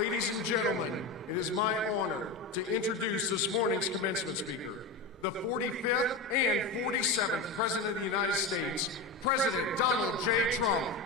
Ladies and gentlemen, it is my honor to introduce this morning's commencement speaker, the 45th and 47th President of the United States, President Donald J. Trump.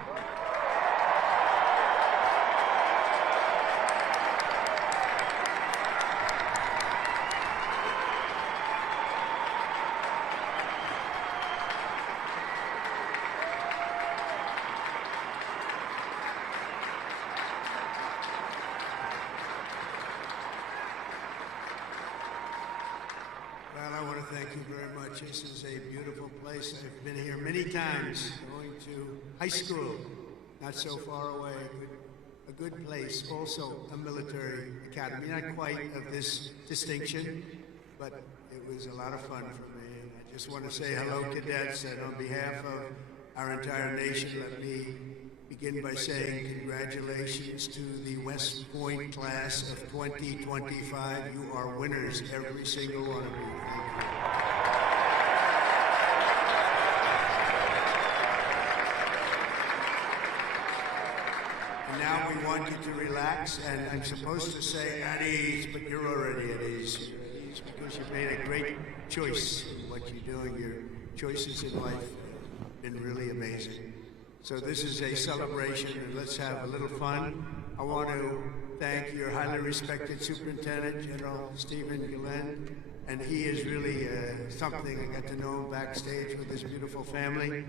Thank you very much. This is a beautiful place. I've been here many times, going to high school, not so far away. A good place, also a military academy. Not quite of this distinction, but it was a lot of fun for me. I just want to say hello, cadets, and on behalf of our entire nation, let me begin by saying congratulations to the West Point class of 2025. You are winners, every single one of you. Thank you. And now we want you to relax, and I'm supposed to say at ease, but you're already at ease. You're at ease because you've made a great choice in what you're doing. Your choices in life have been really amazing. So this is a celebration, and let's have a little fun. I want to thank your highly respected Superintendent, General Stephen Gillen, and he is really something. I got to know him backstage with his beautiful family,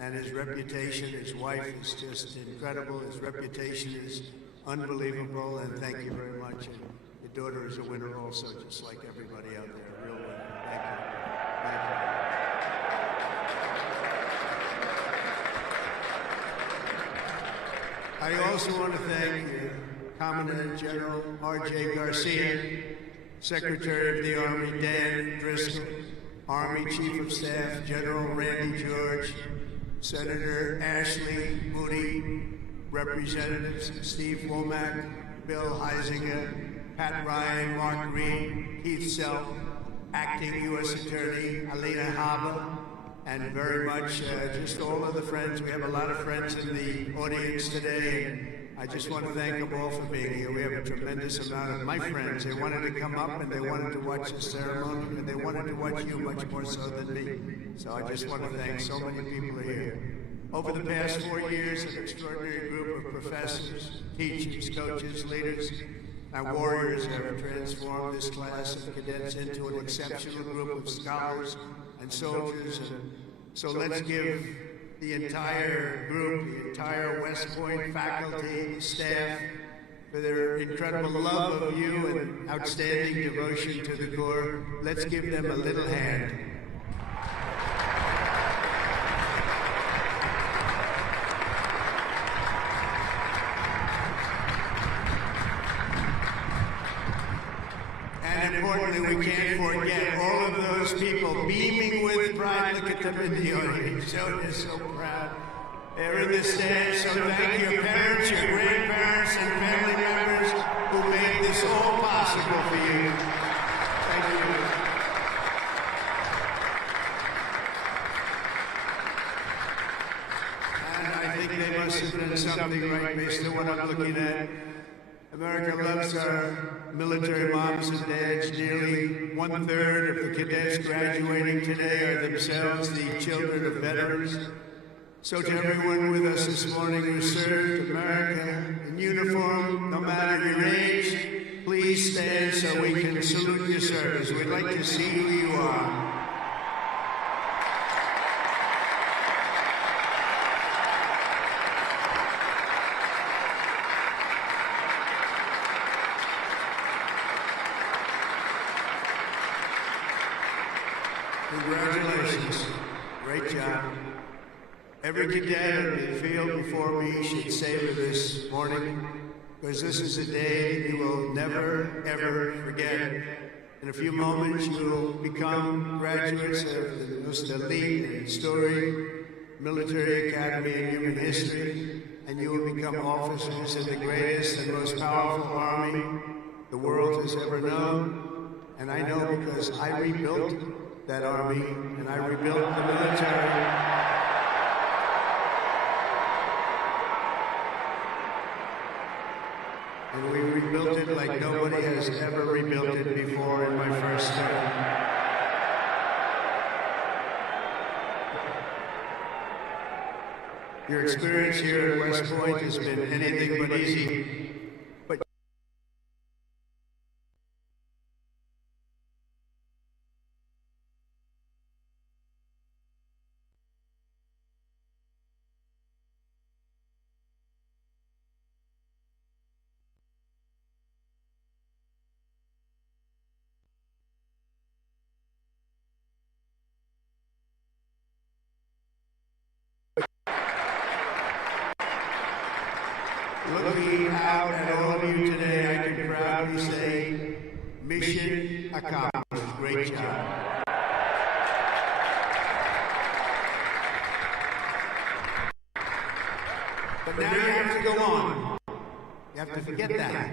and his reputation, his wife is just incredible. His reputation is unbelievable, and thank you very much. And your daughter is a winner also, just like everybody out there, a real winner. Thank you. Thank you. I also want to thank Commandant General R.J. Garcia, Secretary of the Army Dan Driscoll, Army Chief of Staff General Randy George, Senator Ashley Moody, Representatives Steve Womack, Bill Heisinger, Pat Ryan, Mark Green, Keith Self, Acting U.S. Attorney Alina Haba, and very much just all of the friends. We have a lot of friends in the audience today, and I just want to thank them all for being here. We have a tremendous amount of my friends. They wanted to come up, and they wanted to watch the ceremony, and they wanted to watch you much more so than me. So I just want to thank so many people here. Over the past 4 years, an extraordinary group of professors, teachers, coaches, leaders, and warriors have transformed this class of cadets into an exceptional group of scholars and soldiers. And so let's give the entire group, the entire West Point faculty, staff, for their incredible love of you and outstanding devotion to the Corps. Let's give them a little hand. And importantly, we can't forget all of those people beaming with pride. Look at them in the audience. They're so proud. They're in the stands. So thank your parents, your grandparents, and family members who made this all possible for you. Thank you. And I think they must have done something right based on what I'm looking at. America loves our military moms and dads. Nearly 1/3 of the cadets graduating today are themselves the children of veterans. So to everyone with us this morning who served America in uniform, no matter your age, please stand so we can salute your service. We'd like to see who you are. Congratulations. Great job. Every cadet in the field before me should savor this morning, because this is a day you will never, ever forget. In a few moments, you will become graduates of the most elite and storied military academy in human history, and you will become officers in the greatest and most powerful army the world has ever known. And I know because I rebuilt that army, and I rebuilt the military. and we rebuilt it like nobody has ever rebuilt it before in my first term. Your experience here at West Point has been anything but easy. But looking out at all of you today, I can proudly say, mission accomplished. Great job. But now you have to go on. You have to forget that.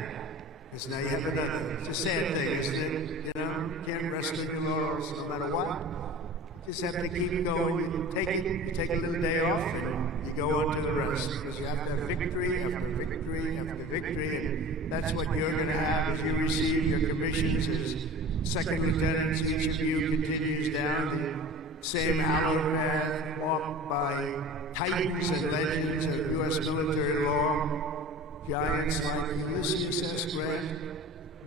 Because now you have another. It's a sad thing, isn't it? You know, you can't rest on your laurels no matter what. Just have to keep going. You take it. You take a little day off, and you go on to the rest. Because you have to have victory after victory after victory, and that's what you're going to have as you receive your commissions as second lieutenants. Each of you continues down the same hallowed path walked by titans and legends of U.S. military law, giants like Ulysses S. Grant,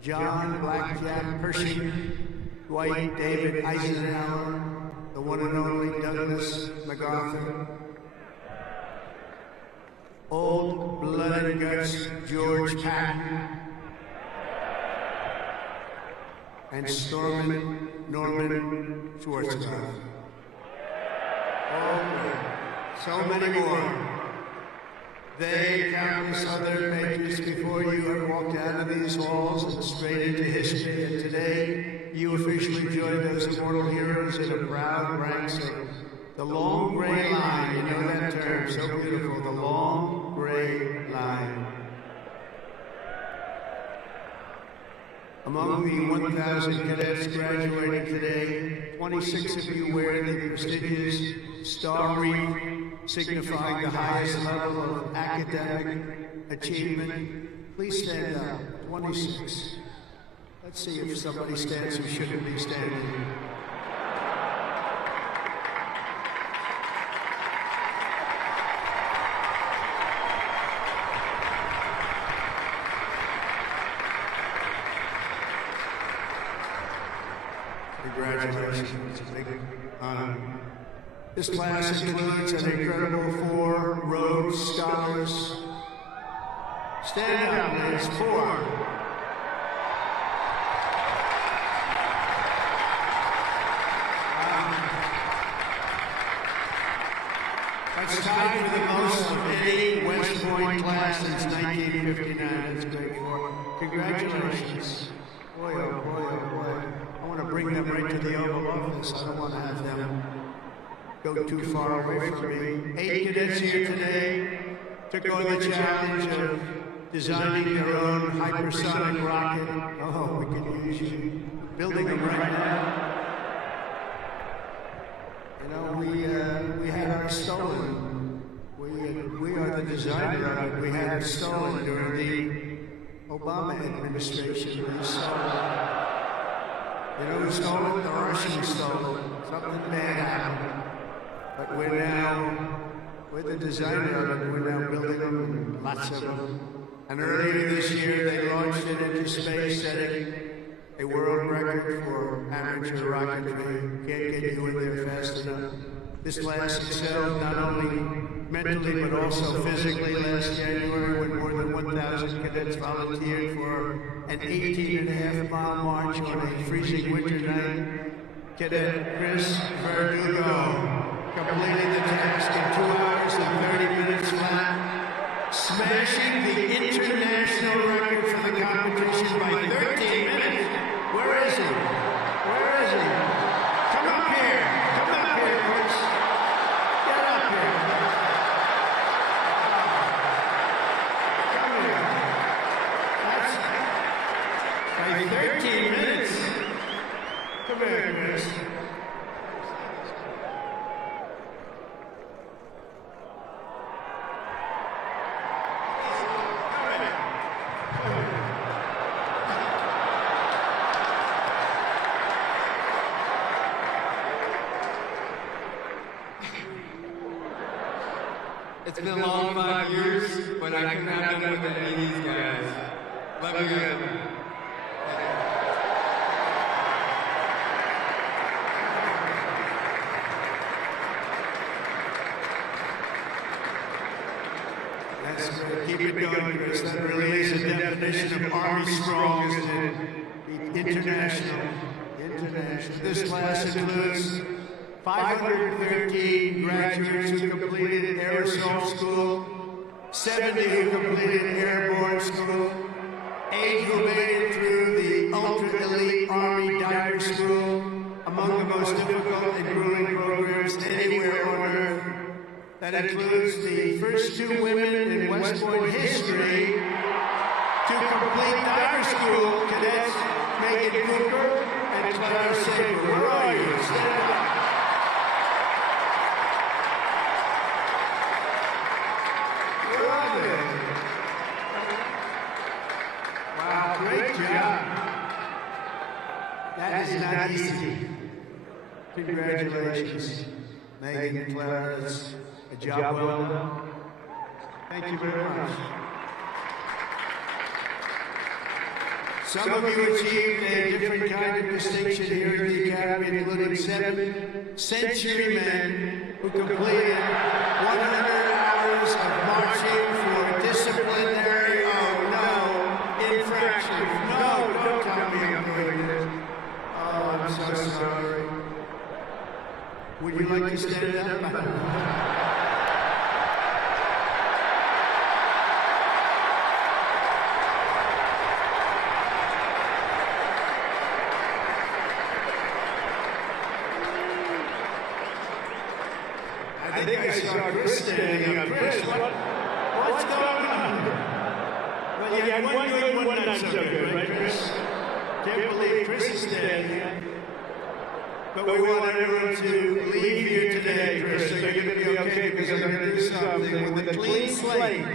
John Blackjack Pershing, Dwight David Eisenhower, the one and only Douglas MacArthur, old blood and guts George Patton, and Norman Schwarzkopf. Oh, so many more. They, countless other pages before you, have walked out of these halls and straight into history, and today you officially join those immortal heroes in a proud ranks of the long gray line. You know that term, so beautiful, the long gray line. Among the 1,000 cadets graduating today, 26 of you wear the prestigious Star Wreath, signifying the highest level of academic achievement. Please stand up. 26. Let's see if somebody stands who shouldn't be standing. Congratulations. It's a big honor. This class includes an incredible 4 Rhodes Scholars. Stand up, please. 4. That's tied for the most of any West Point class since 1959. That's great. 4. Congratulations. Boy, oh boy, oh boy. I want to bring them right to the Oval Office. I don't want to have them go too far away from me. 8 cadets here today took on the challenge of designing their own hypersonic rocket. Oh, we could use you building them right now. You know, we had ours stolen. We are the designer of it. We had it stolen during the Obama administration. We stole it. You know who stole it? The Russians stole it. Something bad happened. But we're the designer of it. We're now building them, and lots of them. And earlier this year, they launched it into space, setting a world record for amateur rocketry. Can't get you in there fast enough. This class excelled not only mentally but also physically last January when more than 1,000 cadets volunteered for an 18.5-mile march on a freezing winter night. Cadet Chris Verdugo completing the task in 2 hours and 30 minutes flat, smashing the international record for the competition by 13 minutes. Where is he? Where is he? Come up here. Come up here, Chris. Get up here. Come here. That's by 13 minutes. Come here, Chris. Come here. It's been a long 5 years, but I couldn't have done it without any of these guys. Love you guys. That's great. Keep it going, Chris. That really is a definition of Army strong, isn't it? International. This class includes 513 graduates who completed aerosol school, 70 who completed airborne school, 8 who made it through the ultra-elite Army diver school, among the most difficult and grueling programs anywhere on Earth. That includes the first 2 women in West Point history to complete diver school, cadets Megan Cooper and Clara Saber. Where are you? Stand up. Where are they? Wow, great job. That is not easy. Congratulations, Megan and Clara. That's a job well done. Thank you very much. Some of you achieved a different kind of distinction here at the Academy, including 7 century men who completed 100 hours of marching for disciplinary, infraction. No, don't tell me I'm doing this. Oh, I'm so sorry. Would you like to stand up? I think I saw Chris standing up. Chris, what's going on? Well, you had one good, one not so good, right, Chris? Can't believe Chris is standing up. But we want everyone to leave here today, Chris, so you're going to be okay, because I'm going to do something with a clean slate.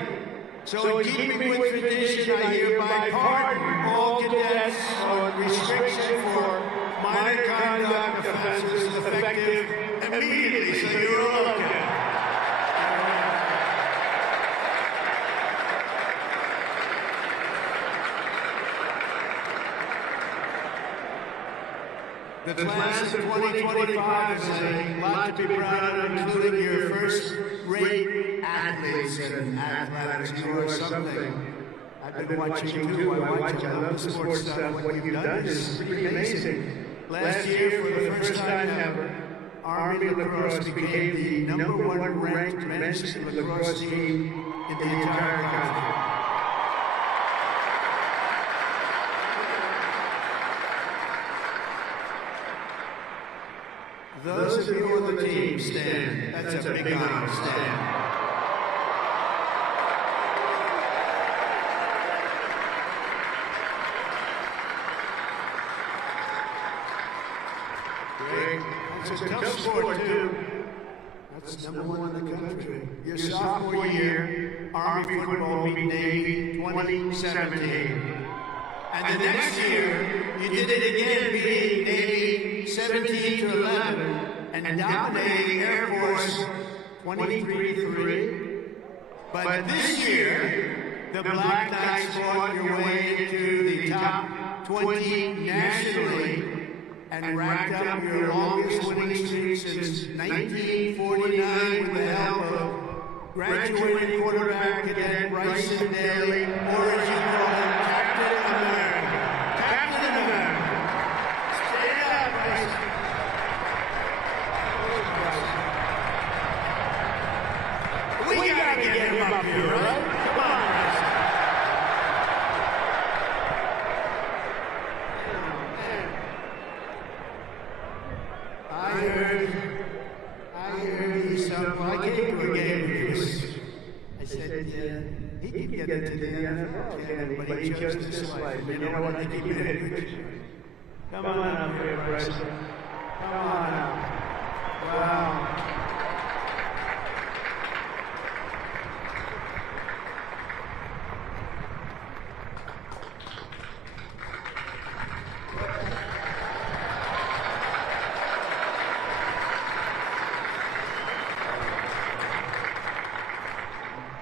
So in keeping with tradition, I hereby pardon all cadets on restriction for minor conduct offenses effective immediately, so you're all okay. The class of 2025 is a lot to be proud of, including your first-rate athletes and athletics. You are something. I've been watching you too. I love the sports stuff. What you've done is pretty amazing. Last year, for the first time ever, Army lacrosse became the #1 ranked men's lacrosse team in the entire country. Those of you on the team, stand. That's a big honor. Stand. Great. It's a tough sport, too. That's #1 in the country. Your sophomore year, Army football beat Navy 2017. And the next year, you did it again, beating Navy 17-11 and dominating Air Force 23-3. But this year, the Black Knights fought your way into the top 20 nationally and racked up your longest winning streak since 1949 with the help of graduating quarterback cadet Bryson Daly, or as you call him, Captain America. Captain America. Stand up, Bryson. We gotta get him up here, right? Come on, Bryson. I heard you something. I came to a game with you. I said, he can get into the NFL, but he chose this life. You know what? I think he did it. Come on up here, Bryson. Come on up. Wow.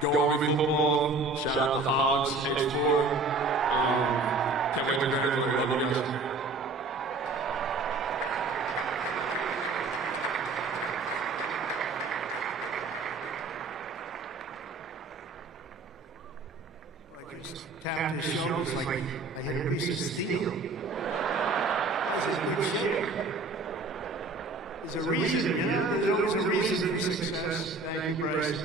Go Army football. Shout out to Hogs, H4. Can't wait to graduate. Love you guys. Tapped his shoulders like I hit a piece of steel. This is good shape. There's a reason, you know? There's always a reason for success. Thank you, Bryce.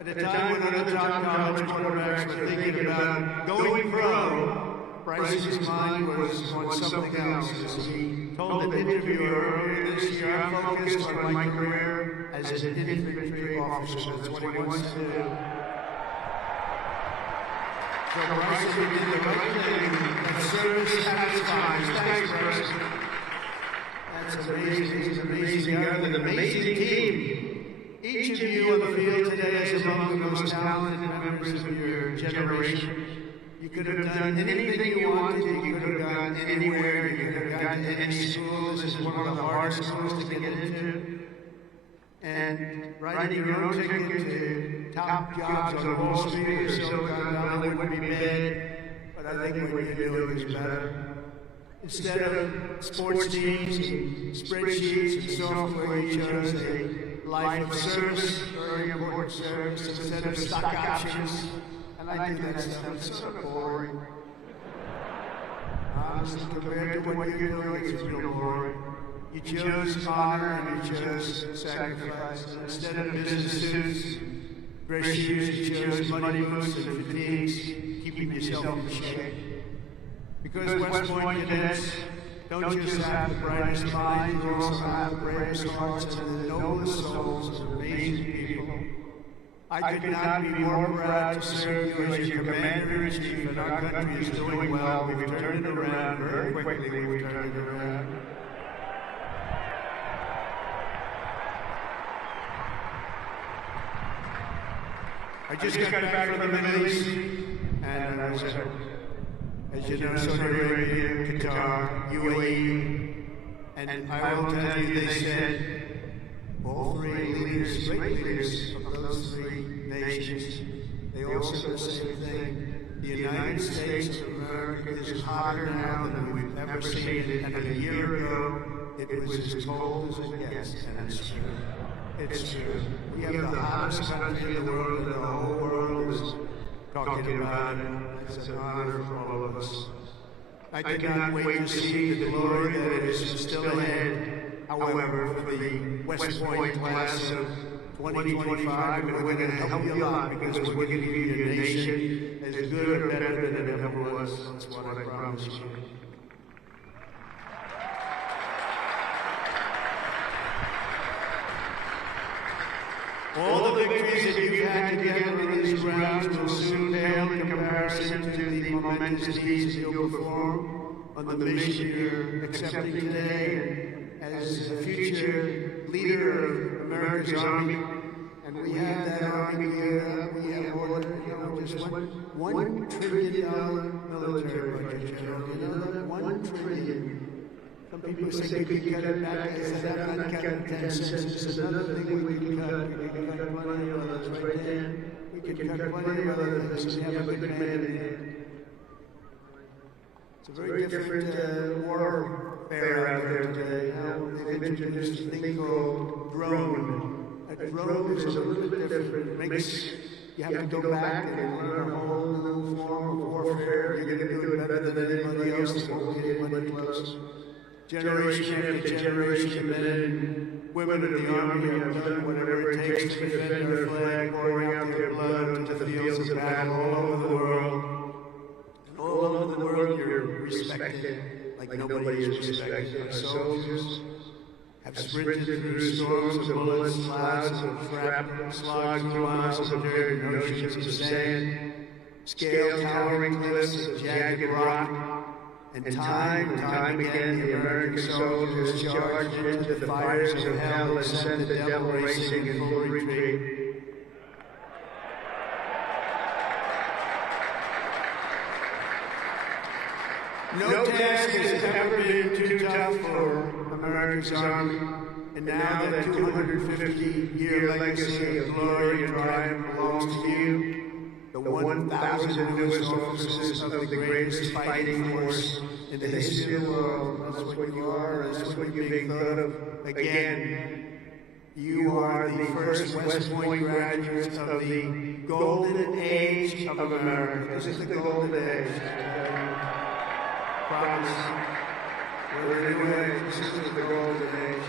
At a time when other top college quarterbacks were thinking about going pro, Bryce's mind was on something else. As he told an interviewer earlier this year, I'm focused on my career as an infantry officer. That's what he wants to do. So Bryce did the right thing, and service satisfies. Thanks, Bryce. That's amazing. He's an amazing guy with an amazing team. Each of you on the field today is among the most talented members of your generation. You could have done anything you wanted. You could have gone anywhere. You could have gotten to any school. This is one of the hardest schools to get into. And writing your own ticket to top jobs on Wall Street or Silicon Valley would be bad, but I think what you're doing is better. Instead of sports teams and spreadsheets and software, you chose a life of service, very important service, instead of stock options. And I think that stuff is sort of boring. Honestly, compared to what you're doing, it's real boring. You chose honor and you chose sacrifice. Instead of business suits, dress shoes, you chose muddy boots and fatigues, keeping yourself in shape. Because West Point cadets don't just have the brightest minds, you also have the bravest hearts and the noblest souls of amazing people. I could not be more proud to serve you as your commander-in-chief, and our country is doing well. We've turned it around very quickly. We've turned it around. I just got back from the Middle East, and I was, as you know, Saudi Arabia, Qatar, UAE, and I will tell you, they said, all three leaders, great leaders of those three nations, they all said the same thing. The United States of America is hotter now than we've ever seen it, and a year ago, it was as cold as it gets, and it's true. It's true. We have the hottest country in the world, and the whole world is talking about it. It's an honor for all of us. I cannot wait to see the glory that is still ahead. However, for the West Point class of 2025, we're going to help you a lot because we're going to give you a nation as good or better than it ever was. That's what I promise you. All the victories that you've had together in these grounds will soon pale in comparison to the momentous deeds that you'll perform on the mission you're accepting today and as the future leader of America's Army. And we have that Army here, we have just $1 trillion military budget, General. You know that? $1 trillion. Some people say we could cut it back. I said, I'm not cutting 10 cents. It's another thing we can cut. We can cut plenty of others, right, Dan? We can cut plenty of other things. We have a good man in here. It's a very different warfare out there today. Now, they've introduced a thing called drone. A drone is a little bit different. It makes you have to go back and learn a whole new form of warfare. You're going to do it better than anybody else. There won't be anybody close. Generation after generation of men and women in the Army have done whatever it takes to defend their flag, pouring out their blood onto the fields of battle all over the world. And all over the world you're respected like nobody is respected. Our soldiers have sprinted through storms of bullets, clouds of shrapnel, slugs, miles of dirt, and oceans of sand, scaled towering cliffs of jagged rock. And time again, the American soldiers charged into the fires of hell and sent the devil racing in full retreat. No task has ever been too tough for America's Army. And now that 250-year legacy of glory and triumph belongs to you, the 1,000 newest officers of the greatest fighting force in the history of the world. That's what you are, that's what you're being thought of. Again, you are the first West Point graduates of the golden age of America. This is the golden age. Promise. We're in a new age. This is the golden age.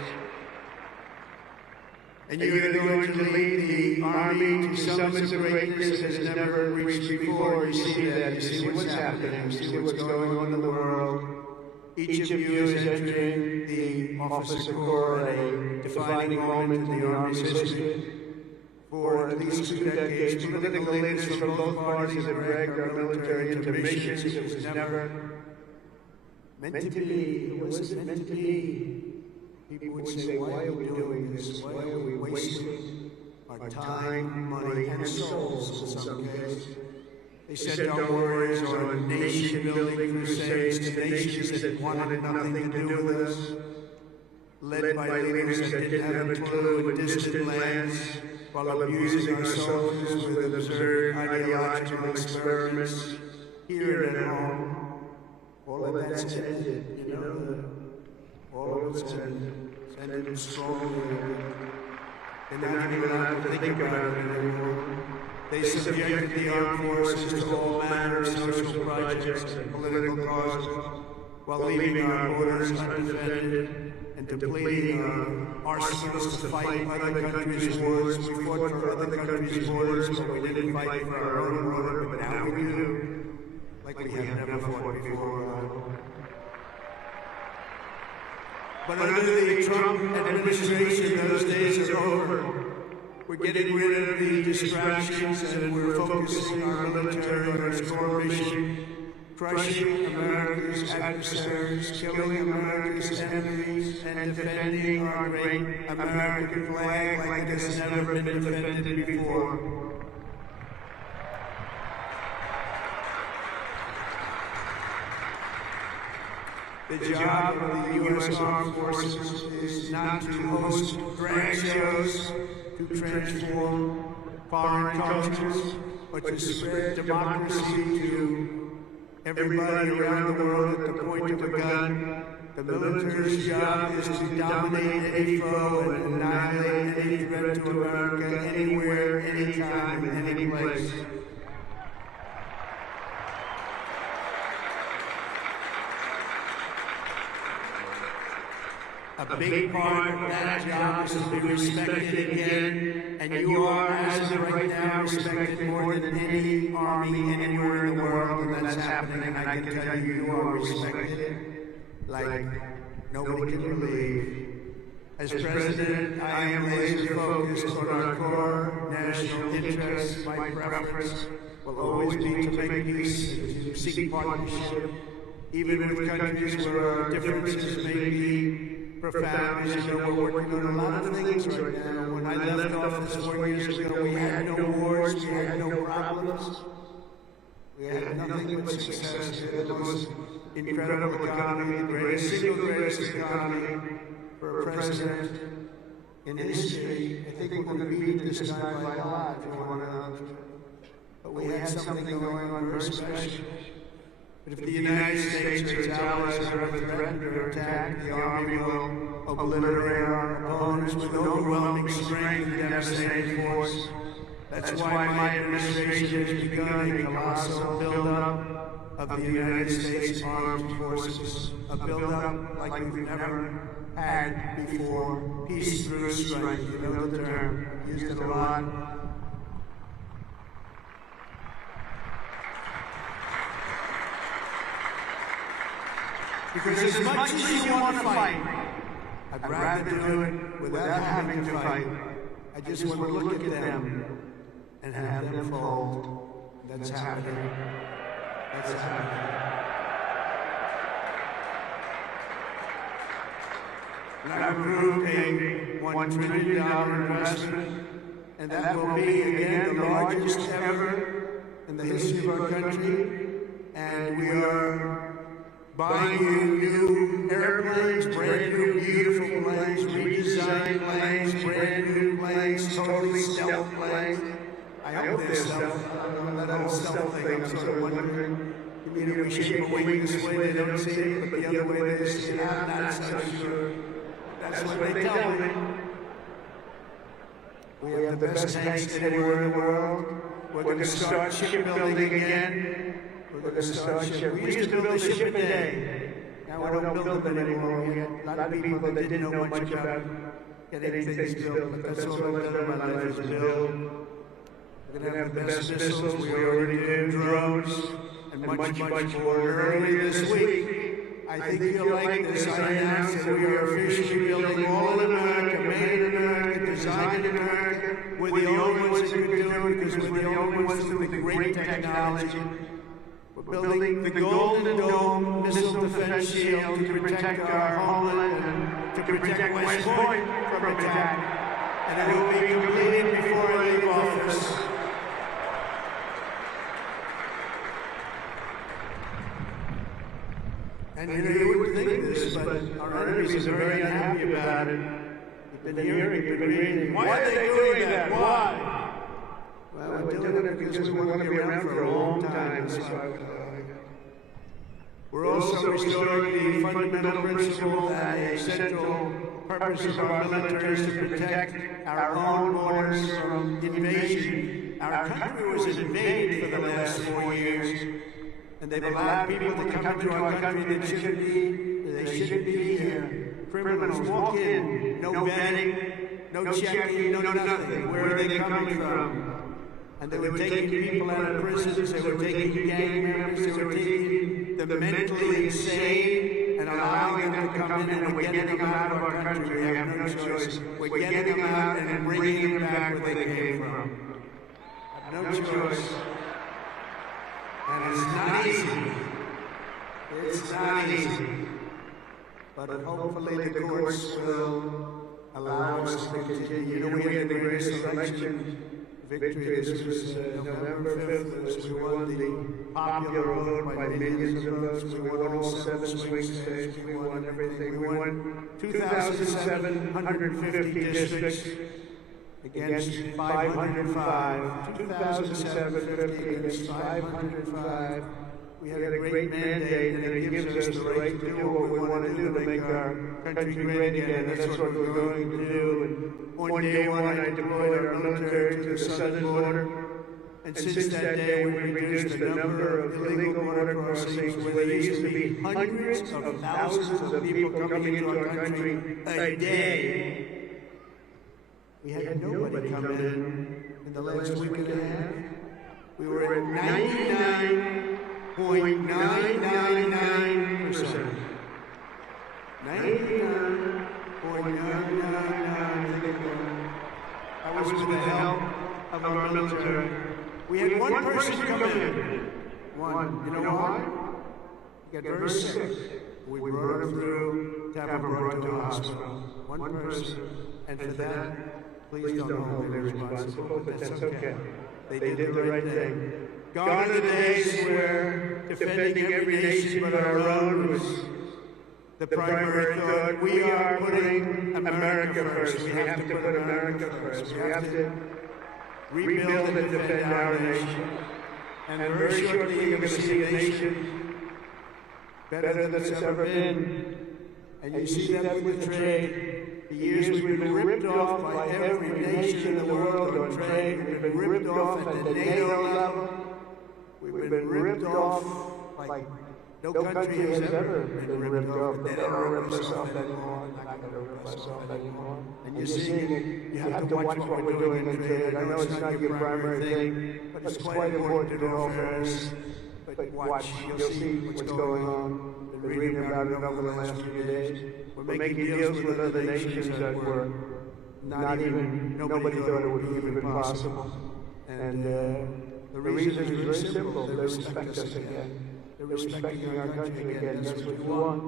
And you're going to lead the Army to summits of greatness it has never reached before. You see that. You see what's happening. You see what's going on in the world. Each of you is entering the officer corps at a defining moment in the Army's history. For at least 2 decades, political leaders from both parties have dragged our military into missions it was never meant to be. It wasn't meant to be. People would say, why are we doing this? Why are we wasting our time, money, and souls in some cases? They sent our warriors on nation-building crusades to nations that wanted nothing to do with us, led by leaders that didn't have a clue in distant lands, while abusing our soldiers with absurd ideological experiments here and at home. All of that's ended, you know. All of it's ended strongly. They're not even allowed to think about it anymore. They subjected the armed forces to all manner of social projects and political causes, while leaving our borders undefended and depleting our arsenals to fight other countries' wars. We fought for other countries' borders, but we didn't fight for our own border, but now we do, like we have never fought before. But under the Trump administration, those days are over. We're getting rid of the distractions and we're focusing our military on its core mission, crushing America's adversaries, killing America's enemies, and defending our great American flag like it has never been defended before. The job of the U.S. Armed Forces is not to host grand shows, to transform foreign cultures, but to spread democracy to everybody around the world at the point of a gun. The military's job is to dominate any foe and annihilate any threat to America anywhere, anytime, in any place. A big part of that job is to be respected again, and you are, as of right now, respected more than any army anywhere in the world, and that's happening, and I can tell you, you are respected like nobody can believe. As President, I am laser focused on our core national interests. My preference will always be to make peace and to seek partnership, even with countries where our differences may be profound. As you know, we're working on a lot of things right now. When I left office 4 years ago, we had no wars, we had no problems. We had nothing but success. We had the most incredible economy, the single greatest economy for a president in history. I think we're going to beat this guy by a lot, if you want to know. But we had something going on very special. But if the United States or its allies are ever threatened or attacked, the Army will obliterate our opponents with overwhelming strength and devastating force. That's why my administration has begun a colossal buildup of the United States Armed Forces, a buildup like we've never had before. Peace through strength, you know the term, used it a lot. Because as much as you want to fight, I'd rather do it without having to fight. I just want to look at them and have them fold. That's happening. That's happening. And I approved a $1 trillion investment, and that will be, again, the largest ever in the history of our country. And we are buying you new airplanes, brand new, beautiful planes, redesigned hope they're stealth. That whole stealth thing, I'm sort of wondering. You know, we shape a wing this way, they don't see it, but the other way they see it. I'm not so sure. That's what they tell me. We have the best tanks anywhere in the world. We're going to start shipbuilding again. We're going to start ship. We used to build a ship a day. Now we don't build them anymore. We had a lot of people that didn't know much about getting things built, but that's all I've done in my life is build. We're going to have the best missiles. We already do drones and much more. Early this week, I think you'll like this. I announced that we are officially building all in America, made in America, designed in America. We're the only ones that can do it because we're the only ones with the great technology. We're building the Golden Dome missile defense shield to protect our homeland and to protect West Point from attack. And it will be completed before I leave office. And you would think this, but our enemies are very unhappy about it. You've been hearing, you've been reading. Why are they doing that? Why? Well, we're doing it because we want to be around for a long time. That's why we're doing it. We're also restoring the fundamental principle that a central purpose of our military is to protect our own borders from invasion. Our country was invaded for the last 4 years. And they've allowed people to come into our country that they shouldn't be here. Criminals walk in, no vetting, no checking, no nothing. Where are they coming from? And they were taking people out of prisons, they were taking gang members, they were taking the mentally insane and allowing them to come in, and we're getting them out of our country. We have no choice. We're getting them out and bringing them back where they came from. No choice. And it's not easy. It's not easy. But hopefully the courts will allow us to continue. You know, we had the greatest election victory. This was November 5th. We won the popular vote by millions of votes. We won all 7 swing states. We won everything. We won 2,750 districts against 505, 2,750 against 505. We had a great mandate, and it gives us the right to do what we want to do to make our country great again. And that's what we're going to do. And on day one, I deployed our military to the southern border. And since that day, we reduced the number of illegal border crossings, where there used to be hundreds of thousands of people coming into our country a day. We had nobody come in the last week and a half. We were at 99.999%. 99.999. That was with the help of our military. We had one person come in. One. You know why? He got very sick. We brought him through to have him brought to a hospital. One person. And for that, please don't hold me responsible, but that's okay. They did the right thing. Gone are the days where defending every nation but our own was the primary thought. We are putting America first. We have to put America first. We have to rebuild and defend our nation. And very shortly you're going to see a nation better than it's ever been. And you see that with the trade. For years we've been ripped off by every nation in the world on trade. We've been ripped off at the NATO level. We've been ripped off like no country has ever been ripped off. They don't rip us off anymore. They're not going to rip us off anymore. And you're seeing it. You have to watch what we're doing in trade. I know it's not your primary thing, but it's quite important to all affairs. But watch, you'll see what's going on. Been reading about it over the last few days. We're making deals with other nations that were not even, nobody thought it would be even possible. And the reason is very simple. They respect us again. They're respecting our country again. That's what we want.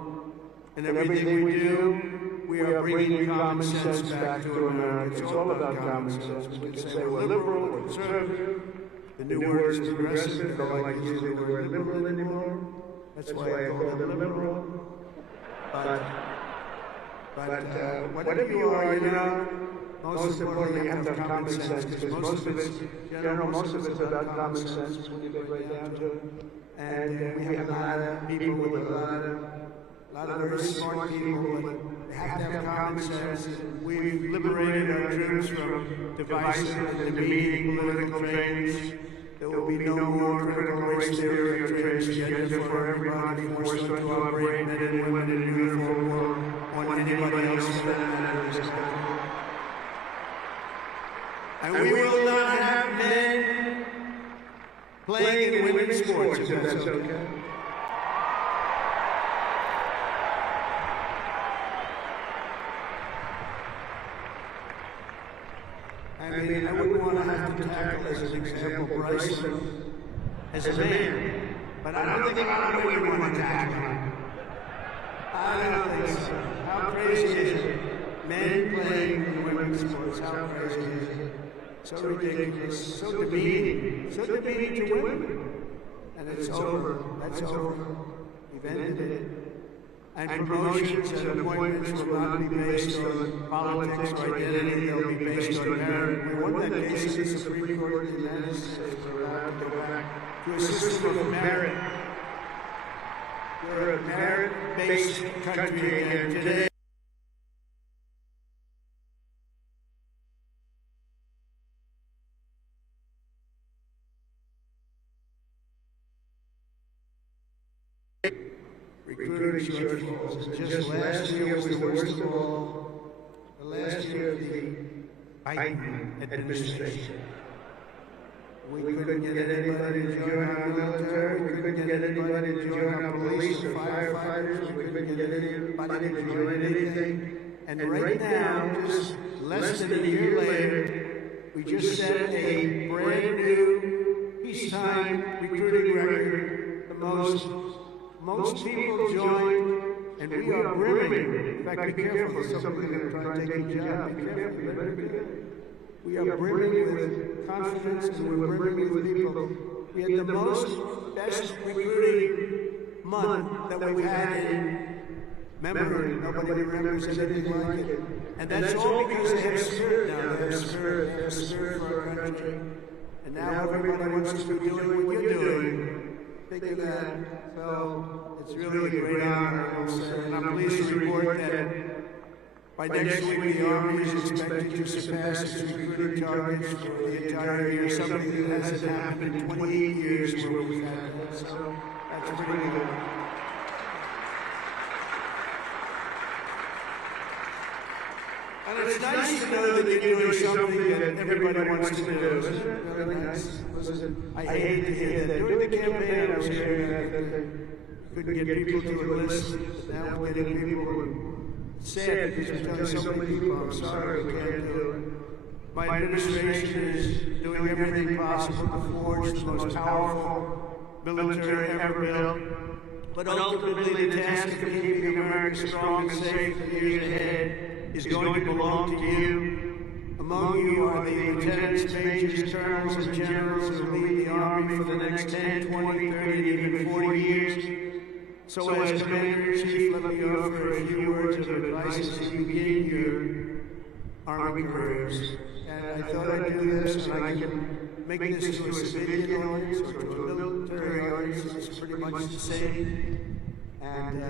And everything we do, we are bringing common sense back to America. It's all about common sense. We can say we're liberal, we're conservative. The new word is progressive. I don't like using the word liberal anymore. That's why I call them liberal. But whatever you are, you know, most importantly, you have to have common sense, because most of it's general, most of it's about common sense when you get right down to it. And we have a lot of people with a lot of very smart people, but they have to have common sense. We've liberated our troops from divisive and demeaning political trainings. There will be no more critical race theory or transgender for everybody forced onto our brave men and women in uniform or on anybody else for that matter in this country. And we will not have men playing in women's sports, if that's okay. I mean, I wouldn't want to have to tackle, as an example, Bryson as a man, but I don't know where we want to tackle him. I don't think so. How crazy is it? Men playing in women's sports, how crazy is it? So ridiculous, so demeaning to women. And it's over. That's over. We've ended it. And promotions and appointments will not be based on politics or identity. They'll be based on merit. We won that case in the Supreme Court of the United States. We're allowed to go back to a system of merit. We're a merit-based country again today. Recruiting shortfalls. Just last year was the worst of all. The last year of the Biden administration. We couldn't get anybody to join our military. We couldn't get anybody to join our police or firefighters. We couldn't get anybody to join anything. And right now, just less than a year later, we just set a brand new peacetime recruiting record. The most people joined, and we are brimming. In fact, be careful, somebody's going to try and take your job. Be careful, you better be careful. We are brimming with confidence, and we're brimming with people. We had the best recruiting month that we've had in memory. Nobody remembers anything like it. And that's all because they have spirit now. They have spirit for our country. And now everybody wants to be doing what you're doing. Think of that. So it's really a great honor, I will say. And I'm pleased to report that by next week the Army is expected to surpass its recruiting targets for the entire year, something that hasn't happened in 28 years where we've had that. So that's pretty good. And it's nice to know that you're doing something that everybody wants to do, isn't it? Really nice. I hated to hear that. During the campaign, I was hearing that they couldn't get people to enlist. Now we're getting people. It's sad because we've done so many people. I'm sorry we can't do it. My administration is doing everything possible to forge the most powerful military ever built. But ultimately, the task of keeping America strong and safe for the years ahead is going to belong to you. Among you are the lieutenants, majors, colonels, and generals who will lead the Army for the next 10, 20, 30, even 40 years. So as Commander-in-Chief, let me offer a few words of advice as you begin your Army careers. And I thought I'd do this, and I can make this to a civilian audience or to a military audience. It's pretty much the same. And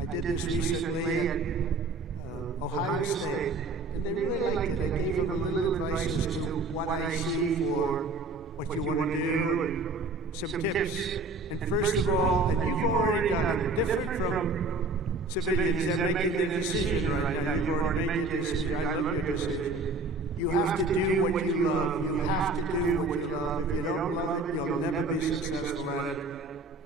I did this recently at Ohio State, and they really liked it. I gave them a little advice as to what I see for what you want to do and some tips. And first of all, and you've already done it, different from civilians that make the decision right now. You've already made the decision. I love your decision. You have to do what you love. You have to do what you love. If you don't love it, you'll never be successful at it.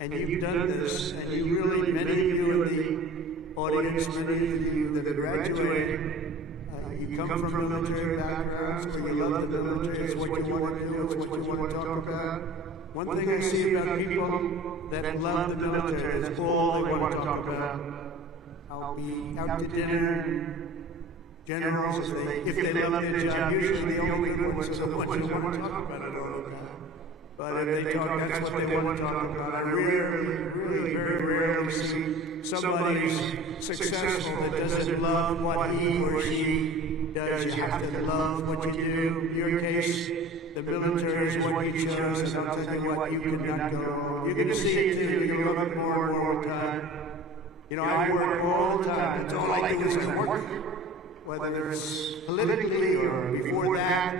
And you've done this, and you really, many of you in the audience, many of you that have graduated, you come from military backgrounds where you love the military, it's what you want to do, it's what you want to talk about. One thing I see about people that love the military, that's all they want to talk about. I'll be out to dinner, and generals, if they love their job, usually the only good ones are the ones who want to talk about it all the time. But if they talk, that's what they want to talk about. I really, very rarely see somebody successful that doesn't love what he or she does. You have to love what you do. In your case, the military is what you chose, and I'll tell you what, you cannot go wrong. You're going to see it too. You're going to love it more and more time. You know, I work all the time. That's all I do is I work. Whether it's politically or before that,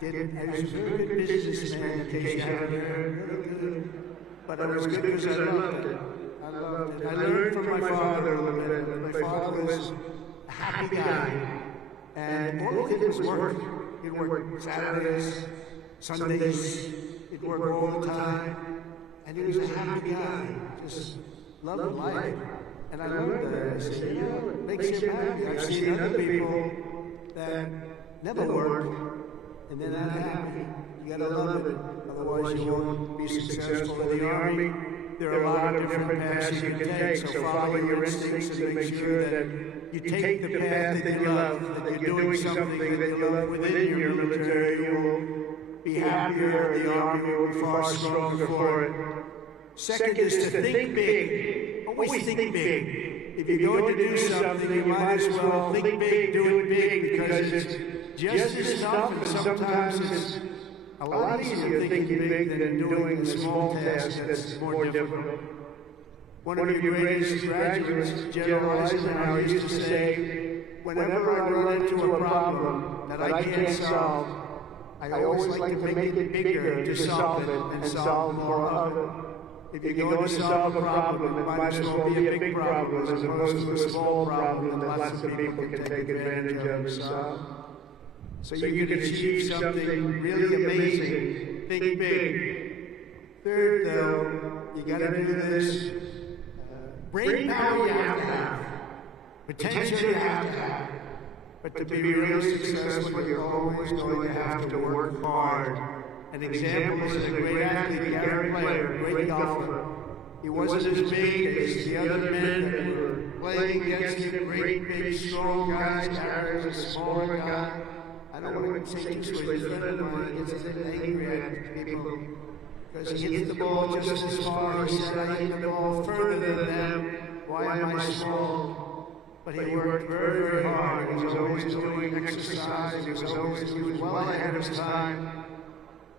I was a very good businessman, in case you haven't heard. But I was good because I loved it. I loved it. I learned from my father a little bit. My father was a happy guy. And all he did was work. He'd work Saturdays, Sundays. He'd work all the time. And he was a happy guy. Just loved life. And I learned that. I said, you know, it makes you happy. I've seen other people that never work, and they're not happy. You gotta love it. Otherwise, you won't be successful in the Army. There are a lot of different paths you can take, so follow your instincts and make sure that you take the path that you love, that you're doing something that you love within your military. You will be happier, the Army will be far stronger for it. Second is to think big. Always think big. If you're going to do something, you might as well think big, do it big, because it's just as tough, and sometimes it's a lot easier thinking big than doing a small task that's more difficult. One of your greatest graduates, General Eisenhower, used to say, whenever I run into a problem that I can't solve, I always like to make it bigger to solve it and solve more of it. If you're going to solve a problem, it might as well be a big problem as opposed to a small problem that lots of people can take advantage of and solve. So you can achieve something really amazing. Think big. Third, though, you got to do this. Brain power you have to have. Potential you have to have. But to be really successful, you're always going to have to work hard. An example is a great athlete, Gary Player, great golfer. He wasn't as big as the other men that were playing against him, great, big, strong guys. Gary was a smaller guy. I don't want to say this way, a friend of mine gets a bit angry at people because he hits the ball just as far. He said, I hit the ball further than them. Why am I small? But he worked very, very hard. He was always doing exercise. He was well ahead of his time.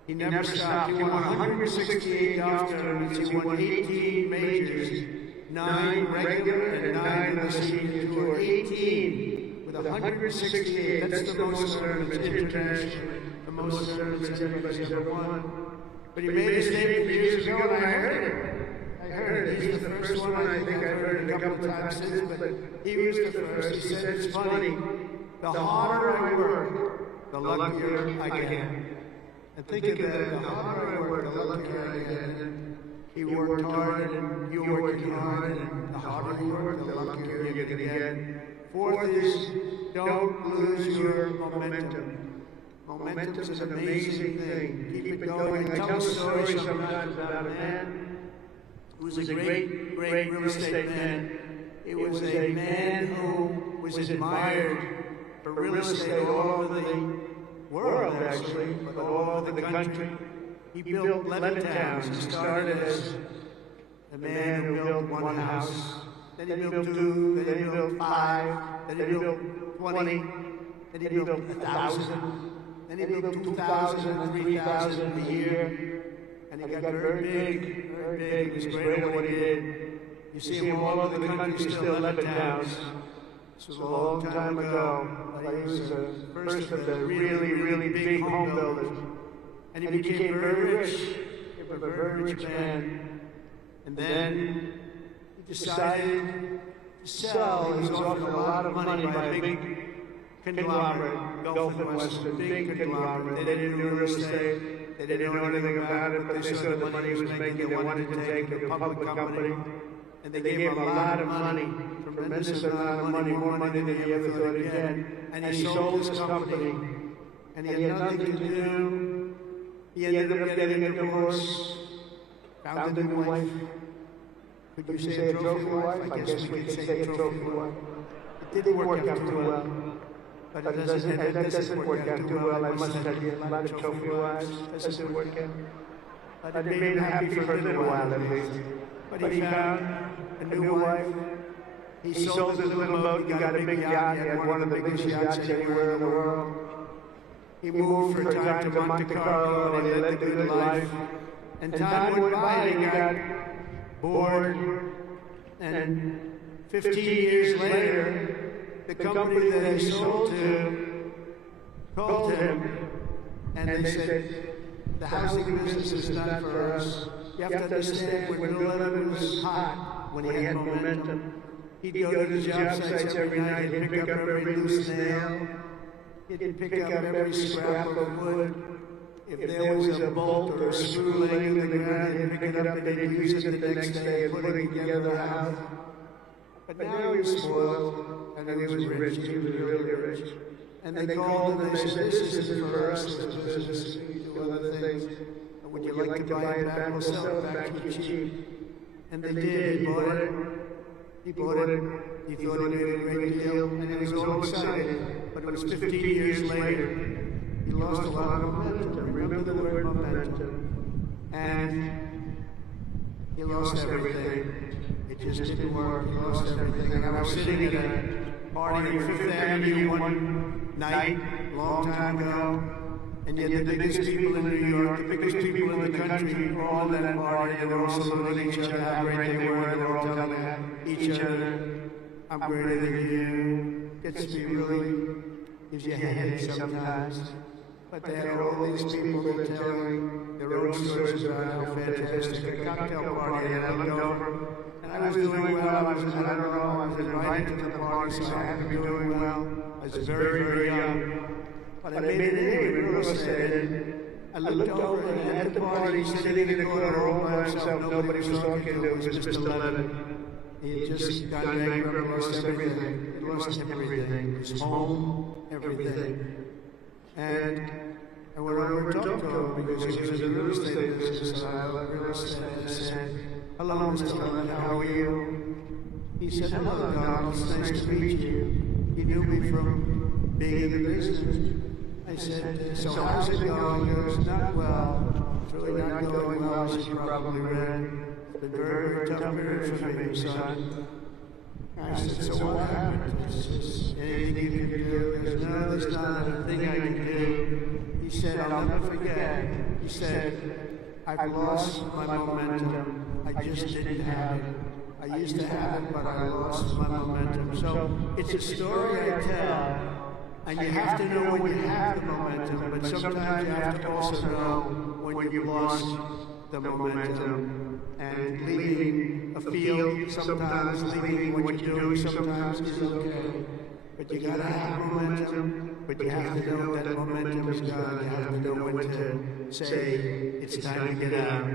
He never stopped. He won 168 golf tournaments. He won 18 majors, 9 regular and 9 on the senior tour. 18 with 168. That's the most tournaments internationally, the most tournaments anybody's ever won. But he made a statement years ago, and I heard it. He's the first one. I think I've heard it a couple of times since, but he was the first. He said, it's funny. The harder I work, the luckier I get. And think of that, the harder I work, the luckier I get. And he worked hard, and you worked hard, and the harder you work, the luckier you're going to get. Fourth is, don't lose your momentum. Momentum is an amazing thing. Keep it going. I tell a story sometimes about a man who was a great, great real estate man. It was a man who was admired for real estate all over the world, actually, but all over the country. He built 11 towns. He started as a man who built one house, then he built 2, then he built 5, then he built 20, then he built 1,000, then he built 2,000 and 3,000 a year, and he got very big, very big. He was great at what he did. You see him all over the country, still 11 towns. This was a long time ago, but he was the first of the really, really big home builders. And he became very rich. He was a very rich man. And then he decided to sell. He was offered a lot of money by a big conglomerate, Gulf and Western, big conglomerate. They didn't do real estate. They didn't know anything about it, but they saw the money he was making. They wanted to take a public company. And they gave him a lot of money, tremendous amount of money, more money than he ever thought he'd get. And he sold his company. And he had nothing to do. He ended up getting a divorce, found a new wife. Could you say a trophy wife? I guess we could say a trophy wife. It didn't work out too well. But that doesn't work out too well. I must tell you, a lot of trophy wives, doesn't work out. But it made him happy for a little while at least. But he found a new wife, He sold his little boat, he got a big yacht, he had one of the biggest yachts anywhere in the world. He moved for a time to Monte Carlo and he led the good life. And time went by and he got bored. And 15 years later, the company that he sold to called him and they said, the housing business is not for us. You have to understand, when Bill Levitt was hot, when he had momentum, he'd go to the job sites every night, he'd pick up every loose nail, he'd pick up every scrap of wood. If there was a bolt or a screw laying in the ground, he'd pick it up and he'd use it the next day and putting together a house. But now he was spoiled, and he was rich, he was really rich. And they called and they said, this isn't for us, this business, we do other things. Would you like to buy it back? We'll sell it back to you cheap. And they did, he bought it. He bought it, he thought he made a great deal, and he was all excited. But it was 15 years later, he lost a lot of momentum. Remember the word momentum. And he lost everything. It just didn't work. He lost everything. And I was sitting at a party on Fifth Avenue one night, a long time ago, and yet the biggest people in New York, the biggest people in the country were all at that party, and they were all saluting each other, how great they were, and they were all telling each other, I'm greater than you. Gets me really, gives you a headache sometimes. But they had all these people that were telling their own stories about how fantastic a cocktail party, and I looked over, and I was doing well. I was invited to the party, so I had to be doing well. I was very, very young. But I made it anyway, real estate, and I looked over, and at the party, sitting in the corner all by himself, nobody was talking to him, it was Mr. Levitt. He had just gone bankrupt, lost everything. He lost everything, his home, everything. And I went over to talk to him because he was in the real estate business, and I love real estate. I said, hello, Mr. Levitt, how are you? He said, hello, Donald, it's nice to meet you. He knew me from being in the business. I said, so how's it going? He goes, not well. It's really not going well, as you probably read. It's been very, very tough period for me, son. I said, so what happened? Is anything you can do? He goes, no, there's not a thing I can do. He said, I'll never forget. He said, I've lost my momentum. I just didn't have it. I used to have it, but I lost my momentum. So it's a story I tell. And you have to know when you have the momentum, but sometimes you have to also know when you've lost the momentum. And leaving a field, sometimes leaving what you're doing, sometimes is okay. But you gotta have momentum, but you have to know that momentum is gone. You have to know when to say, it's time to get out.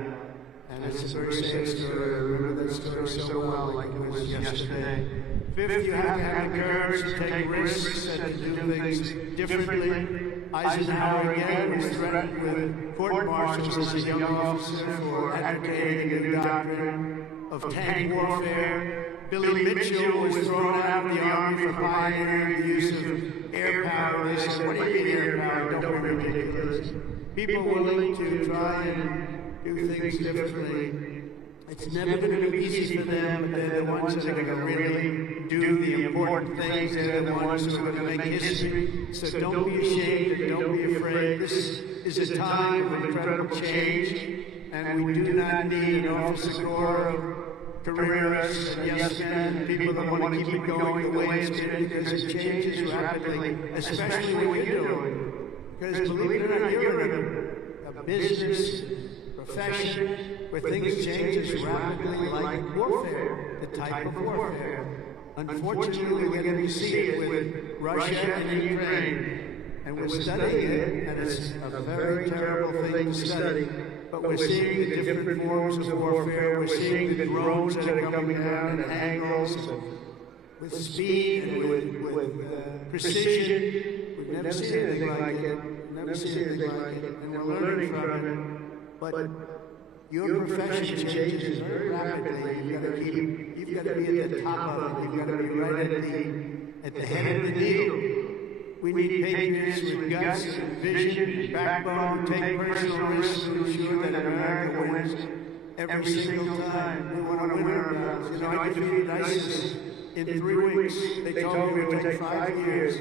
And it's a very sad story. I remember that story so well, like it was yesterday. Fifth, you have to have the courage to take risks and to do things differently. Eisenhower again was threatened with court-martials as a young officer for advocating a new doctrine of tank warfare. Billy Mitchell was thrown out of the Army for pioneering the use of air power. They said, what do you mean air power? Don't be ridiculous. People willing to try and do things differently. It's never going to be easy for them, but they're the ones that are going to really do the important things. They're the ones who are going to make history. So don't be ashamed and don't be afraid. This is a time of incredible change, and we do not need an officer corps of careerists and yes men and people that want to keep it going the way it's been, because it changes rapidly, especially what you're doing. Because believe it or not, you're in a business profession where things change as rapidly like warfare, the type of warfare. Unfortunately, we're going to see it with Russia and Ukraine, and we're studying it, and it's a very terrible thing to study. But we're seeing the different forms of warfare. We're seeing the drones that are coming down at angles, with speed and with precision. We've never seen anything like it. Never seen anything like it, and we're learning from it. But your profession changes very rapidly. You've got to be at the top of it. You've got to be right at the head of the deal. We need patriots with guts and vision and backbone who take personal risks to ensure that America wins every single time. We want to win our battles. You know, I defeated ISIS in 3 weeks. They told me it would take 5 years.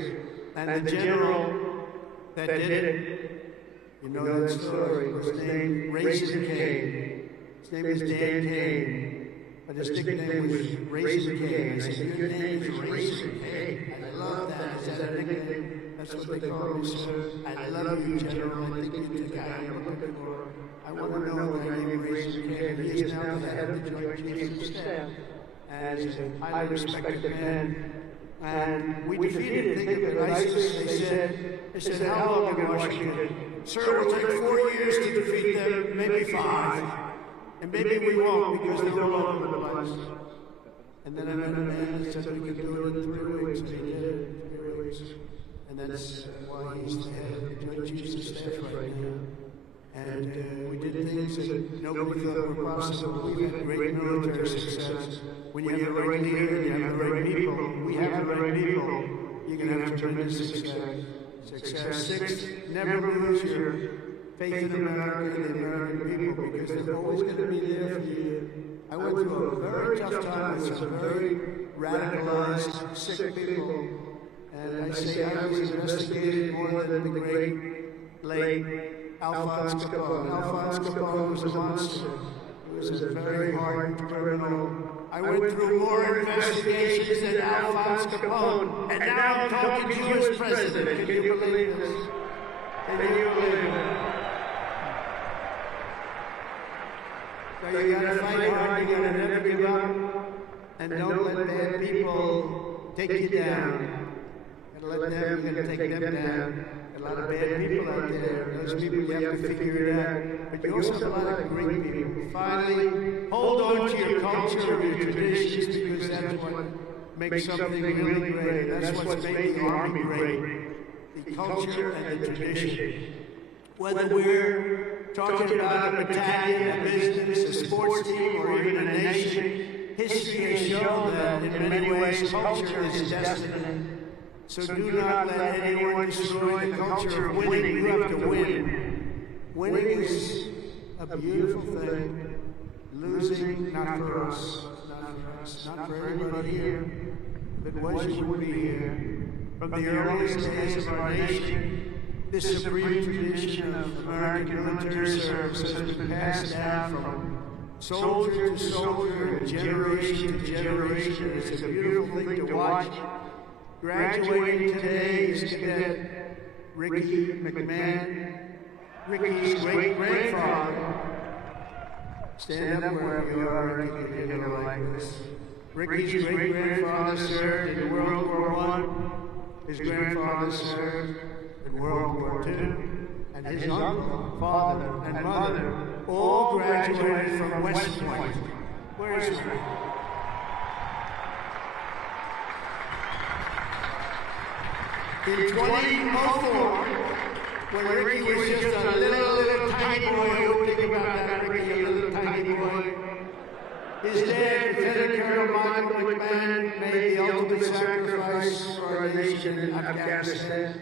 And the general that did it, you know that story, was named Raisin Cane. His name is Dan Cane, but his nickname was Raisin Cane. I said, your name is Raisin Cane. I love that. Is that a nickname? That's what they call me, sir. I love you, General. I think you're the guy I'm looking for. I want to know the guy named Raisin Cane. He is now the head of the Joint Chiefs of Staff. And he's a highly respected man. And we defeated, think of it, ISIS. They said, how long in Washington? Sir, it will take 4 years to defeat them, maybe 5. And maybe we won't because they're all over the place. And then I met a man that said we could do it in 3 weeks, and he did it in 3 weeks. And that's why he's the head of the Joint Chiefs of Staff right now. And we did things that nobody thought were possible. We've had great military success. When you have the right leader and you have the right people, we have the right people, you can have tremendous success. 6, never lose your faith in America and the American people, because they're always going to be there for you. I went through a very tough time with some very radicalized, sick people. And I say I was investigated more than the great, late Alphonse Capone. Alphonse Capone was a monster. He was a very hard criminal. I went through more investigations than Alphonse Capone, and now I'm talking to you as president. Can you believe this? Can you believe it? So you gotta fight hard, you gotta never give up, and don't let bad people take you down. Let them, you're going to take them down. A lot of bad people out there. Those people, you have to figure it out. But you also have a lot of great people. Finally, hold on to your culture and your traditions, because that's what makes something really great. That's what's making the Army great. The culture and the tradition. Whether we're talking about a battalion, a business, a sports team, or even a nation, history has shown that in many ways culture is destiny. So do not let anyone destroy the culture of winning. You have to win. Winning is a beautiful thing. Losing, not for us. Not for us. Not for everybody here. If it was, you wouldn't be here. From the earliest days of our nation, this supreme tradition of American military service has been passed down from soldier to soldier and generation to generation. It's a beautiful thing to watch. Graduating today is Cadet Ricky McMahon, Ricky's great-grandfather. Stand up wherever you are, Ricky, if you're like this. Ricky's great-grandfather served in World War I. His grandfather served in World War II. And his uncle, father, and mother all graduated from West Point. Where is Ricky? In 2004, when Ricky was just a little tiny boy, you think about that, Ricky, a little tiny boy. His dad, Lieutenant Colonel Michael McMahon, made the ultimate sacrifice for our nation in Afghanistan.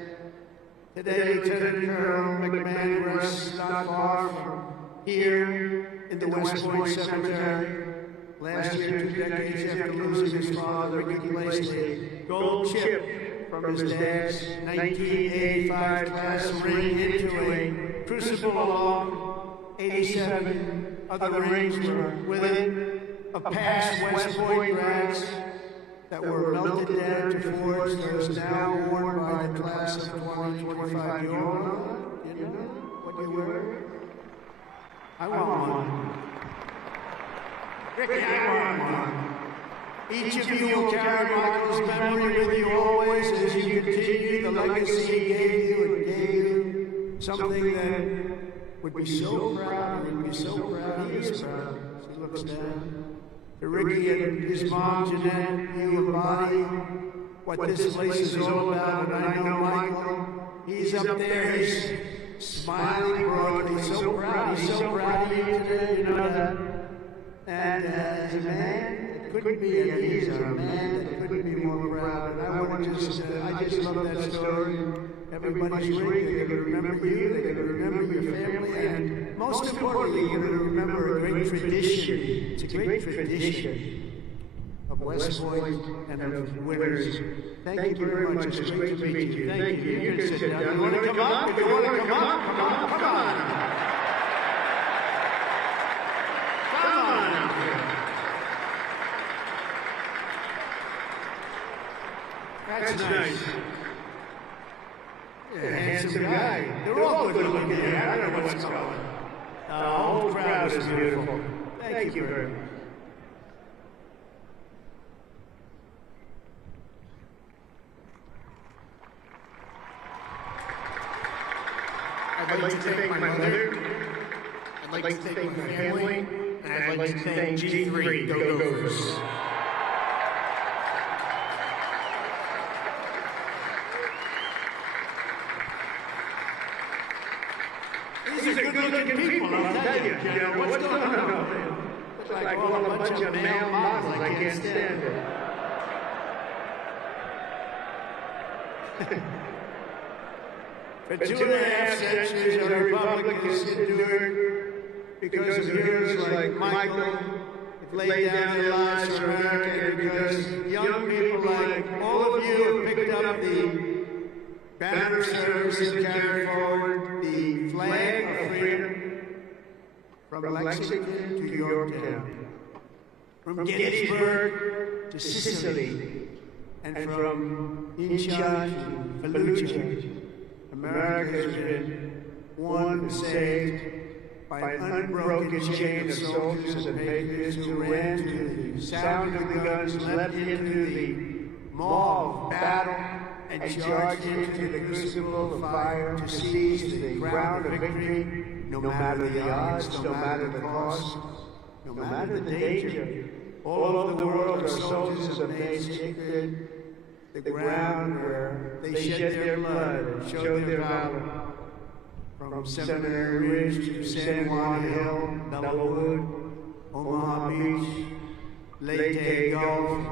Today, Lieutenant Colonel McMahon rests not far from here in the West Point Cemetery. Last year, 2 decades after losing his father, Ricky placed a gold chip from his dad's 1985 class ring into a crucible along 87 other rings were within of past West Point grads that were melted down to forge those now worn by the class of 2025. You all know that? You know what you wear? I want one. Ricky, I want one. Each of you will carry Michael's memory with you always as you continue the legacy he gave you and gave you something that would be so proud. He would be so proud. He is proud. He looks down. To Ricky and his mom, Jeanette, you embody what this place is all about. And I know Michael, he's up there, he's smiling broadly. He's so proud. He's so proud of you today. You know that. And as a man, couldn't be a he's a man that couldn't be more proud. And I want to just, I just love that story. Everybody's ring, they're going to remember you, they're going to remember your family, and most importantly, you're going to remember a great tradition. It's a great tradition of West Point and of Winners. Thank you very much. It's great to meet you. Thank you. You can sit down. You want to come up? If you want to come up, come on. Come on out here. That's nice. You're a handsome guy. They're all good looking here. I don't know what's going on. The whole crowd is beautiful. Thank you very much. I'd like to thank my mother, I'd like to thank my family, and I'd like to thank G3, Go Gophers. These are good-looking people, I'll tell you. What's going on over there? Looks like all a bunch of male models. I can't stand it. For 2.5 centuries, our republic has endured because of heroes like Michael, who laid down their lives for America, and because young people like all of you have picked up the banner of service and carried forward the flag of freedom from Lexington to Yorktown, from Gettysburg to Sicily, and from Incheon to Fallujah. America has been won and saved by an unbroken chain of soldiers and patriots who ran to the sound of the guns, leapt into the maw of battle, and charged into the crucible of fire to seize the ground of victory, no matter the odds, no matter the cost, no matter the danger. All over the world, our soldiers have made sacred the ground where they shed their blood and showed their valor. From Seminary Ridge to San Juan Hill, Bellawood, Omaha Beach, Leyte Gulf,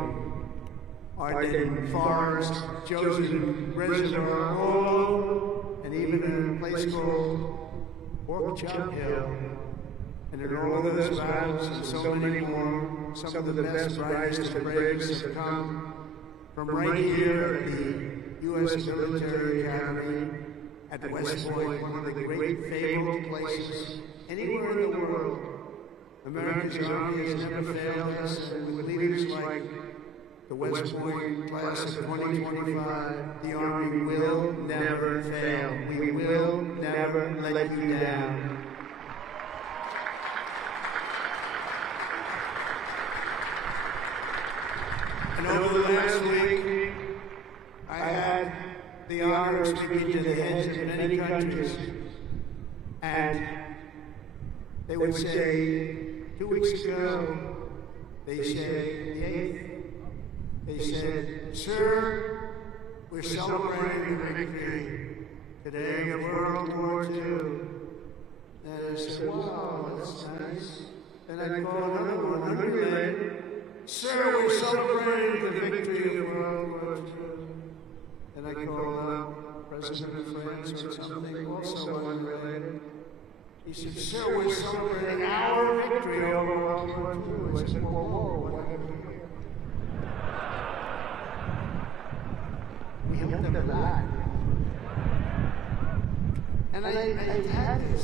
Ardennes Forest, Chosen Reservoir, all, and even in a place called Pork Chop Hill. And in all of those battles and so many more, some of the best, brightest, and bravest have come from right here at the U.S. Military Academy at West Point, one of the great fabled places anywhere in the world. America's Army has never failed us, and with leaders like the West Point class of 2025, the Army will never fail. We will never let you down. And over the last week, I had the honor of speaking to the heads of many countries, and they would say, 2 weeks ago, they said, "Sir, we're celebrating the victory today of World War II." And I said, "Wow, that's nice." And I called another one, unrelated. "Sir, we're celebrating the victory of World War II." And I called out President of France or something also unrelated. He said, "Sir, we're celebrating our victory over World War II." I said, "Whoa, what happened here?" We have them back. And I had this.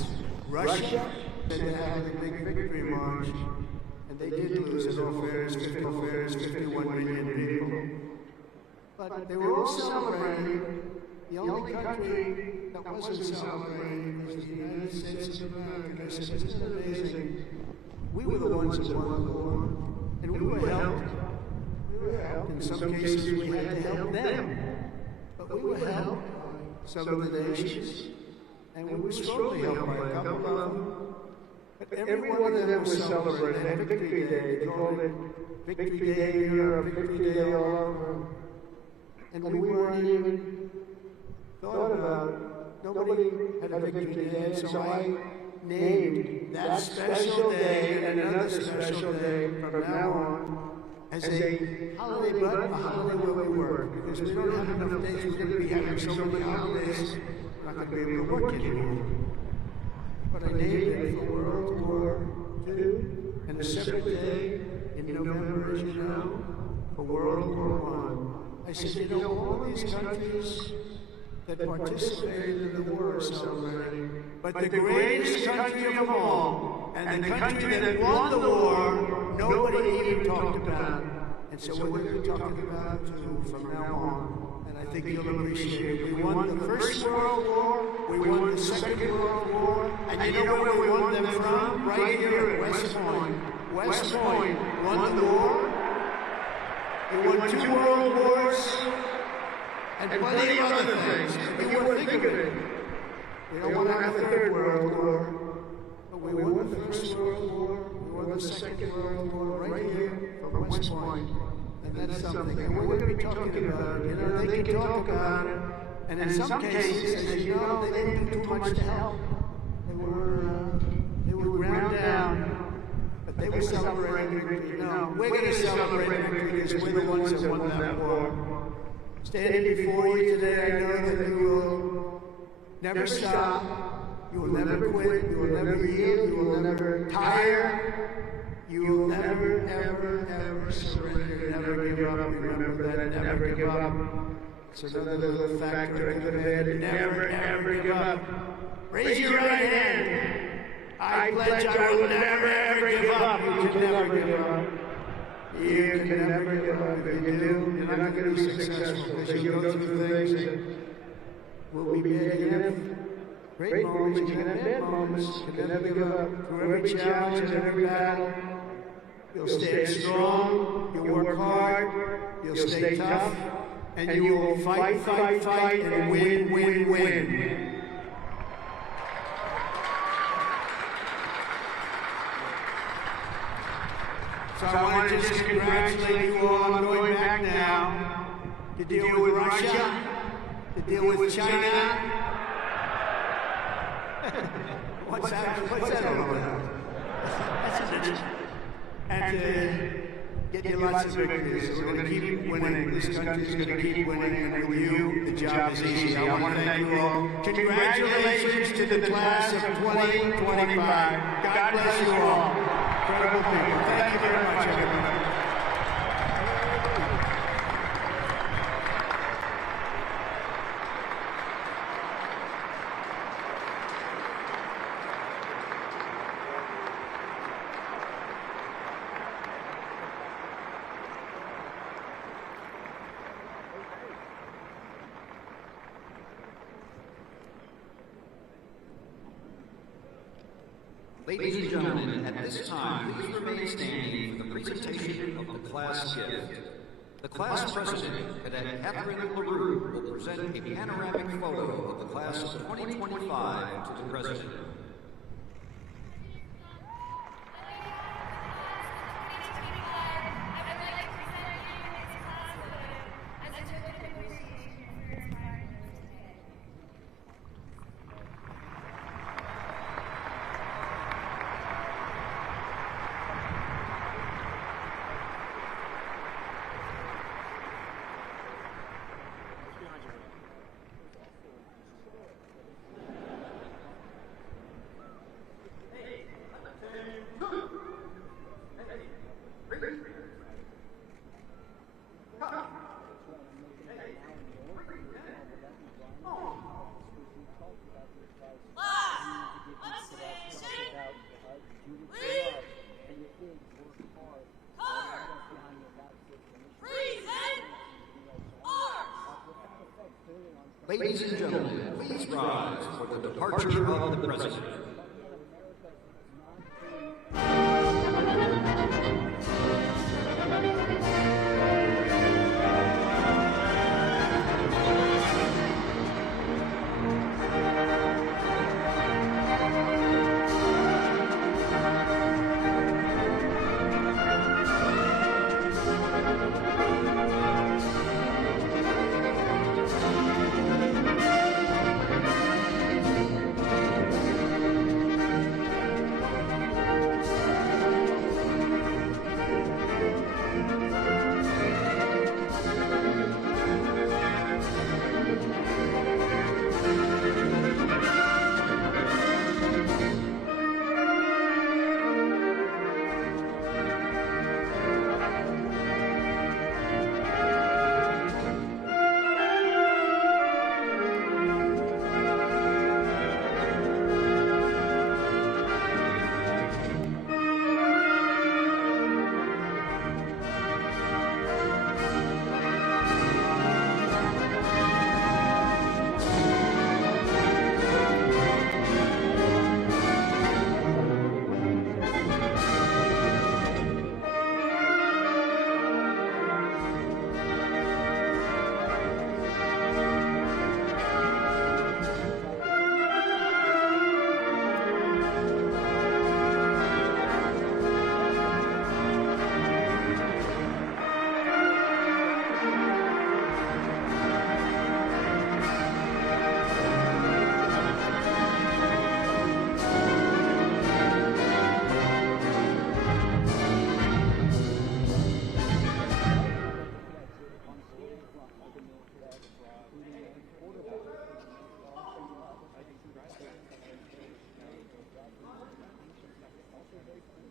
Russia said they had a big victory march. And they did lose, in all fairness, 51 million people. But they were all celebrating. The only country that wasn't celebrating was the United States of America. I said, "Isn't it amazing? We were the ones that won the war, and we were helped. In some cases, we had to help them. But we were helped by some of the nations, and we were strongly helped by a couple of them. But every one of them was celebrating that Victory Day. They called it Victory Day in Europe, Victory Day all over. And we weren't even thought about. Nobody had a Victory Day, so I named that special day and another special day from now on as a holiday, but a holiday where we work. Because we don't have enough days, we're going to be having so many holidays, we're not going to be able to work anymore. But I named it for World War II, and a separate day in November, as you know, for World War I said, you know, all these countries that participated in the war are celebrating, but the greatest country of them all, and the country that won the war, nobody even talked about. And so we're going to be talking about it too from now on, and I think you'll appreciate it. We won the First World War, we won the Second World War, and you know where we won them from? Right here at West Point. West Point won the war. We won 2 world wars, and plenty of other things. If you want to think of it, we don't want to have a 3rd World War, but we won the First World War, we won the Second World War right here from West Point, and that's something. And we're going to be talking about it. You know, they can talk about it, and in some cases, as you know, they didn't do too much to help. They were ground down. They were celebrating victory. No, we're going to celebrate victory because we're the ones that won that war. Standing before you today, I know that you will never stop. You will never quit. You will never yield. You will never tire. You will never, ever, ever surrender. Never give up. Remember that. Never give up. It's another little factor I could have added. Never, ever give up. Raise your right hand. I pledge I will never, ever give up. You can never give up. You can never give up. If you do, you're not going to be successful because you'll go through things that will be bad. You can have great moments, you can have bad moments. You can never give up. Through every challenge and every battle, you'll stay strong, you'll work hard, you'll stay tough, and you will fight, fight, fight, and win, win, win. So I want to just congratulate you all. I'm going back now to deal with Russia, to deal with China. What's that all about? And to get you lots of victories. So we're going to keep winning. This country is going to keep winning, and with you, the job is easy. I want to thank you all. Congratulations to the class of 2025. God bless you all. Incredible people. Thank you very much, everybody. Ladies and gentlemen, at this time, please remain standing for the presentation of the class gift. The class president, Cadet Catherine LaRue, will present a panoramic photo of the class of 2025 to the president. Ladies and gentlemen, please rise for the departure of the president.